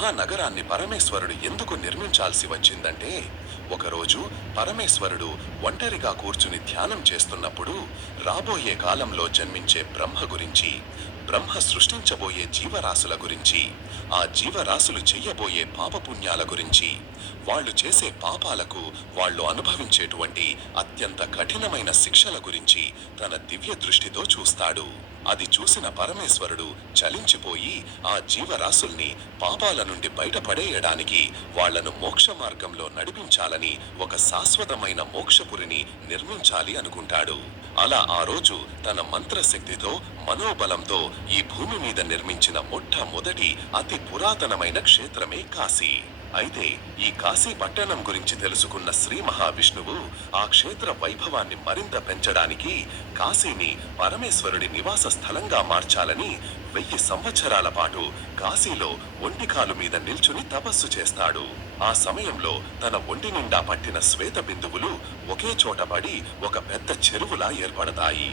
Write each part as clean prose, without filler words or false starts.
మహానగరాన్ని పరమేశ్వరుడు ఎందుకు నిర్మించాల్సి వచ్చిందంటే, ఒకరోజు పరమేశ్వరుడు ఒంటరిగా కూర్చుని ధ్యానం చేస్తున్నప్పుడు రాబోయే కాలంలో జన్మించే బ్రహ్మ గురించి, బ్రహ్మ సృష్టించబోయే జీవరాశుల గురించి, ఆ జీవరాశులు చెయ్యబోయే పాపపుణ్యాల గురించి, వాళ్ళు చేసే పాపాలకు వాళ్ళు అనుభవించేటువంటి అత్యంత కఠినమైన శిక్షల గురించి తన దివ్య దృష్టితో చూస్తాడు. అది చూసిన పరమేశ్వరుడు చలించిపోయి ఆ జీవరాశుల్ని పాపాల నుండి బయటపడేయడానికి వాళ్లను మోక్ష మార్గంలో నడిపించాలని ఒక శాశ్వతమైన మోక్షపురిని నిర్మించాలి అనుకుంటాడు. అలా ఆ రోజు తన మంత్రశక్తితో మనోబలంతో ఈ భూమి మీద నిర్మించిన మొట్టమొదటి అతి పురాతనమైన క్షేత్రమే కాశీ. అయితే ఈ కాశీ పట్టణం గురించి తెలుసుకున్న శ్రీ మహావిష్ణువు ఆ క్షేత్ర వైభవాన్ని మరింత పెంచడానికి కాశీని పరమేశ్వరుడి నివాస స్థలంగా మార్చాలని 1000 సంవత్సరాల పాటు కాశీలో ఒంటికాలు మీద నిల్చుని తపస్సు చేస్తాడు. ఆ సమయంలో తన ఒంటి నిండా పట్టిన శ్వేత బిందువులు ఒకే చోట పడి ఒక పెద్ద చెరువులా ఏర్పడతాయి.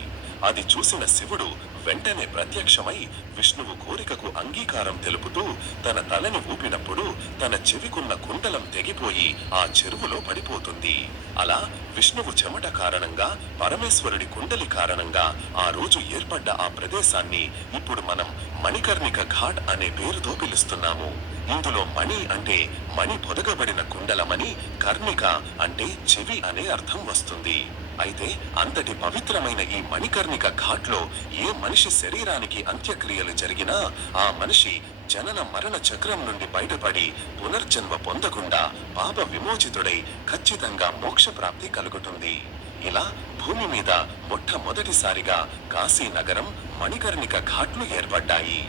అది చూసిన శివుడు వెంటనే ప్రత్యక్షమై విష్ణువు కోరికకు అంగీకారం తెలుపుతూ తన తలని ఊపినప్పుడు తన చెవికున్న కుండలం తెగిపోయి ఆ చెరువులో పడిపోతుంది. అలా విష్ణువు చెమట కారణంగా, పరమేశ్వరుడి కుండలి కారణంగా ఆ రోజు ఏర్పడ్డ ఆ ప్రదేశాన్ని ఇప్పుడు మనం మణికర్ణిక ఘాట్ అనే పేరుతో పిలుస్తున్నాము. ఇందులో మణి అంటే మణి పొదగబడిన కుండలమని, కర్ణిక అంటే చెవి అనే అర్థం వస్తుంది. అయితే అంతటి పవిత్రమైన ఈ మణికర్ణిక ఘాట్లో ఏ మనిషి శరీరానికి అంత్యక్రియలు జరిగినా ఆ మనిషి జనన మరణ చక్రం నుండి బయటపడి పునర్జన్మ పొందకుండా పాప విమోచితుడై ఖచ్చితంగా మోక్షప్రాప్తి కలుగుతుంది. ఇలా భూమి మీద మొట్టమొదటిసారిగా కాశీ నగరం, మణికర్ణిక ఘాట్లు ఏర్పడ్డాయి.